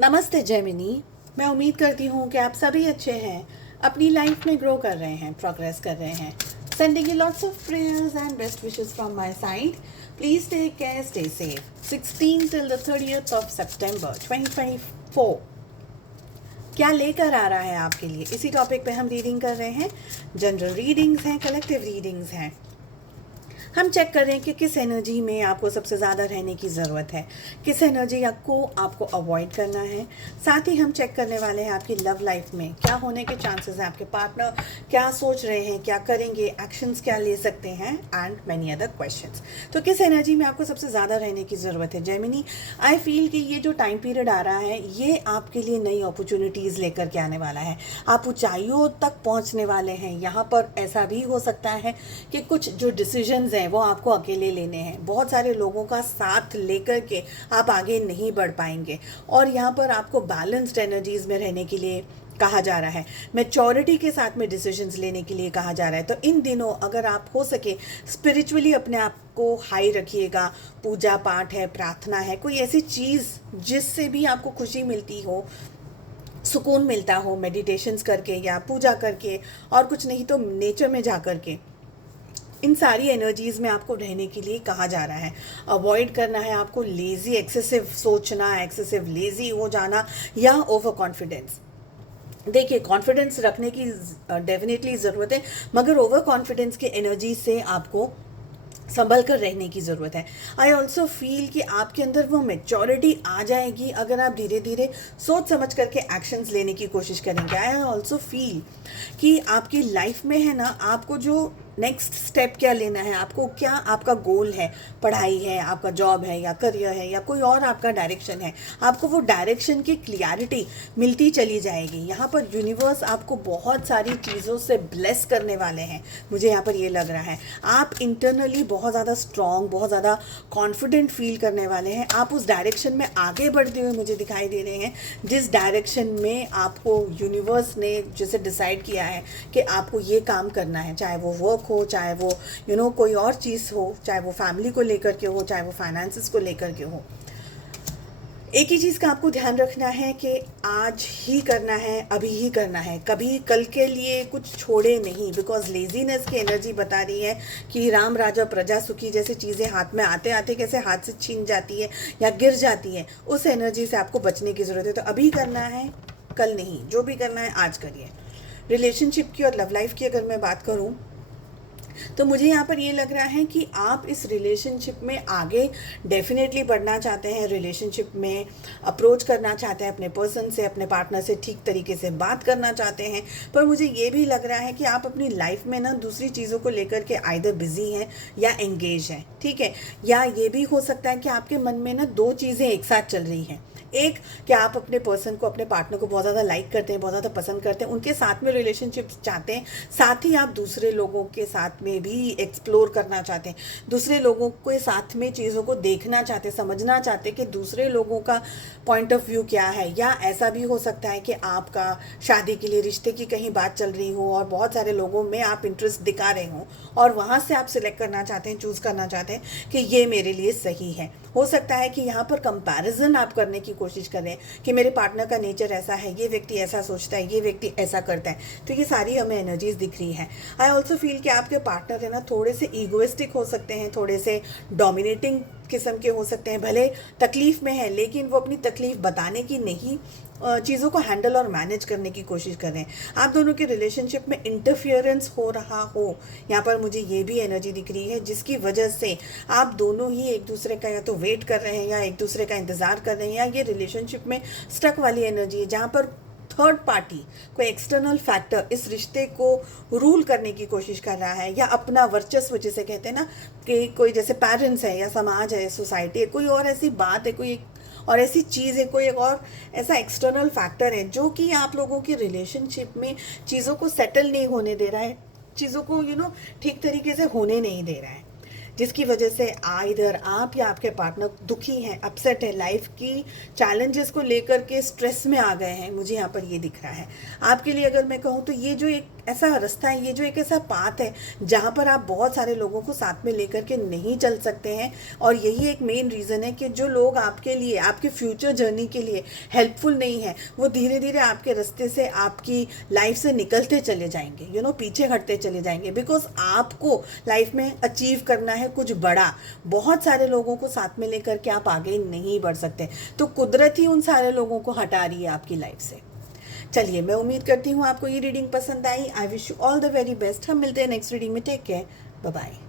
नमस्ते जेमिनी। मैं उम्मीद करती हूँ कि आप सभी अच्छे हैं, अपनी लाइफ में ग्रो कर रहे हैं, प्रोग्रेस कर रहे हैं। Sending you lots of prayers and best wishes from my side. Please take care, stay safe. 16 till the 30th of सितंबर 2024 क्या लेकर आ रहा है आपके लिए, इसी टॉपिक पे हम रीडिंग कर रहे हैं। जनरल रीडिंग्स हैं, कलेक्टिव रीडिंग्स हैं। हम चेक कर रहे हैं कि किस एनर्जी में आपको सबसे ज़्यादा रहने की ज़रूरत है, किस एनर्जी आपको अवॉइड करना है। साथ ही हम चेक करने वाले हैं आपकी लव लाइफ में क्या होने के चांसेस हैं, आपके पार्टनर क्या सोच रहे हैं, क्या करेंगे, एक्शंस क्या ले सकते हैं एंड मैनी अदर क्वेश्चंस। तो किस एनर्जी में आपको सबसे ज़्यादा रहने की ज़रूरत है जेमिनी? आई फील कि ये जो टाइम पीरियड आ रहा है ये आपके लिए नई अपॉर्चुनिटीज़ लेकर के आने वाला है। आप ऊंचाइयों तक पहुंचने वाले हैं। यहाँ पर ऐसा भी हो सकता है कि कुछ जो डिसीजंस हैं वो आपको अकेले लेने हैं। बहुत सारे लोगों का साथ लेकर के आप आगे नहीं बढ़ पाएंगे। और यहाँ पर आपको बैलेंस्ड एनर्जीज में रहने के लिए कहा जा रहा है, मैच्योरिटी के साथ में डिसीजंस लेने के लिए कहा जा रहा है। तो इन दिनों अगर आप हो सके स्पिरिचुअली अपने आप को हाई रखिएगा। पूजा पाठ है, प्रार्थना है, कोई ऐसी चीज़ जिससे भी आपको खुशी मिलती हो, सुकून मिलता हो, मेडिटेशंस करके या पूजा करके, और कुछ नहीं तो नेचर में जा कर के, इन सारी एनर्जीज़ में आपको रहने के लिए कहा जा रहा है। अवॉइड करना है आपको लेज़ी, एक्सेसिव सोचना, एक्सेसिव लेज़ी हो जाना या ओवर कॉन्फिडेंस। देखिए, कॉन्फिडेंस रखने की डेफिनेटली ज़रूरत है, मगर ओवर कॉन्फिडेंस की एनर्जी से आपको संभल कर रहने की ज़रूरत है। आई ऑल्सो फील कि आपके अंदर वो मेच्योरिटी आ जाएगी अगर आप धीरे धीरे सोच समझ करके एक्शंस लेने की कोशिश करेंगे। आई ऑल्सो फील कि आपकी लाइफ में है ना, आपको जो नेक्स्ट स्टेप क्या लेना है, आपको क्या आपका गोल है, पढ़ाई है, आपका जॉब है या करियर है या कोई और आपका डायरेक्शन है, आपको वो डायरेक्शन की क्लियरिटी मिलती चली जाएगी। यहाँ पर यूनिवर्स आपको बहुत सारी चीज़ों से ब्लेस करने वाले हैं। मुझे यहाँ पर ये लग रहा है आप इंटरनली बहुत ज़्यादा स्ट्रॉन्ग, बहुत ज़्यादा कॉन्फिडेंट फील करने वाले हैं। आप उस डायरेक्शन में आगे बढ़ते हुए मुझे दिखाई दे रहे हैं जिस डायरेक्शन में आपको यूनिवर्स ने जैसे डिसाइड किया है कि आपको ये काम करना है, चाहे वो वर्क हो, चाहे वो कोई और चीज़ हो, चाहे वो फैमिली को लेकर के हो, चाहे वो फाइनेंसेस को लेकर के हो। एक ही चीज़ का आपको ध्यान रखना है कि आज ही करना है, अभी ही करना है, कभी कल के लिए कुछ छोड़े नहीं। बिकॉज लेजीनेस की एनर्जी बता रही है कि राम राजा प्रजा सुखी जैसी चीज़ें हाथ में आते आते कैसे हाथ से छीन जाती है या गिर जाती है, उस एनर्जी से आपको बचने की ज़रूरत है। तो अभी करना है, कल नहीं। जो भी करना है आज करिए। रिलेशनशिप की और लव लाइफ की अगर मैं बात करूँ तो मुझे यहाँ पर ये लग रहा है कि आप इस रिलेशनशिप में आगे डेफिनेटली बढ़ना चाहते हैं, रिलेशनशिप में अप्रोच करना चाहते हैं, अपने पर्सन से, अपने पार्टनर से ठीक तरीके से बात करना चाहते हैं। पर मुझे ये भी लग रहा है कि आप अपनी लाइफ में ना दूसरी चीज़ों को लेकर के आइदर बिजी हैं या एंगेज हैं, ठीक है। या ये भी हो सकता है कि आपके मन में ना दो चीज़ें एक साथ चल रही हैं। एक, कि आप अपने पर्सन को, अपने पार्टनर को बहुत ज़्यादा लाइक करते हैं, बहुत ज़्यादा पसंद करते हैं, उनके साथ में रिलेशनशिप चाहते हैं, साथ ही आप दूसरे लोगों के साथ में भी एक्सप्लोर करना चाहते हैं, दूसरे लोगों के साथ में चीज़ों को देखना चाहते हैं, समझना चाहते हैं कि दूसरे लोगों का पॉइंट ऑफ व्यू क्या है। या ऐसा भी हो सकता है कि आपका शादी के लिए रिश्ते की कहीं बात चल रही हो और बहुत सारे लोगों में आप इंटरेस्ट दिखा रहे हो और वहाँ से आप सिलेक्ट करना चाहते हैं, चूज़ करना चाहते हैं कि ये मेरे लिए सही है। हो सकता है कि यहाँ पर कंपैरिजन आप करने की कोशिश कर रहे हैं कि मेरे पार्टनर का नेचर ऐसा है, ये व्यक्ति ऐसा सोचता है, ये व्यक्ति ऐसा करता है। तो ये सारी हमें एनर्जीज दिख रही हैं। आई ऑल्सो फील कि आपके पार्टनर है ना थोड़े से ईगोइस्टिक हो सकते हैं, थोड़े से डोमिनेटिंग किस्म के हो सकते हैं। भले तकलीफ़ में है लेकिन वो अपनी तकलीफ़ बताने की नहीं, चीज़ों को हैंडल और मैनेज करने की कोशिश कर रहे हैं। आप दोनों के रिलेशनशिप में इंटरफियरेंस हो रहा हो, यहाँ पर मुझे ये भी एनर्जी दिख रही है जिसकी वजह से आप दोनों ही एक दूसरे का या तो वेट कर रहे हैं या एक दूसरे का इंतज़ार कर रहे हैं, या ये रिलेशनशिप में स्टक वाली एनर्जी है जहाँ पर थर्ड पार्टी, कोई एक्सटर्नल फैक्टर इस रिश्ते को रूल करने की कोशिश कर रहा है या अपना वर्चस्व, जिसे कहते हैं ना कि कोई जैसे पेरेंट्स है या समाज है, सोसाइटी है, कोई और ऐसी बात है, कोई और ऐसी चीज़ है, कोई एक और ऐसा एक्सटर्नल फैक्टर है जो कि आप लोगों की रिलेशनशिप में चीज़ों को सेटल नहीं होने दे रहा है, चीज़ों को ठीक तरीके से होने नहीं दे रहा है, जिसकी वजह से इधर आप या आपके पार्टनर दुखी हैं, अपसेट है, लाइफ की चैलेंजेस को लेकर के स्ट्रेस में आ गए हैं। मुझे यहाँ पर ये दिख रहा है। आपके लिए अगर मैं कहूँ तो ये जो एक ऐसा रास्ता है, ये जो एक ऐसा पाथ है जहाँ पर आप बहुत सारे लोगों को साथ में लेकर के नहीं चल सकते हैं। और यही एक मेन रीज़न है कि जो लोग आपके लिए, आपके फ्यूचर जर्नी के लिए हेल्पफुल नहीं है, वो धीरे धीरे आपके रास्ते से, आपकी लाइफ से निकलते चले जाएंगे, पीछे हटते चले जाएंगे। बिकॉज आपको लाइफ में अचीव करना है कुछ बड़ा, बहुत सारे लोगों को साथ में लेकर के आप आगे नहीं बढ़ सकते। तो कुदरत ही उन सारे लोगों को हटा रही है आपकी लाइफ से। चलिए, मैं उम्मीद करती हूँ आपको ये रीडिंग पसंद आई। I wish you all the very best. हम मिलते हैं नेक्स्ट रीडिंग में। Take care, bye bye.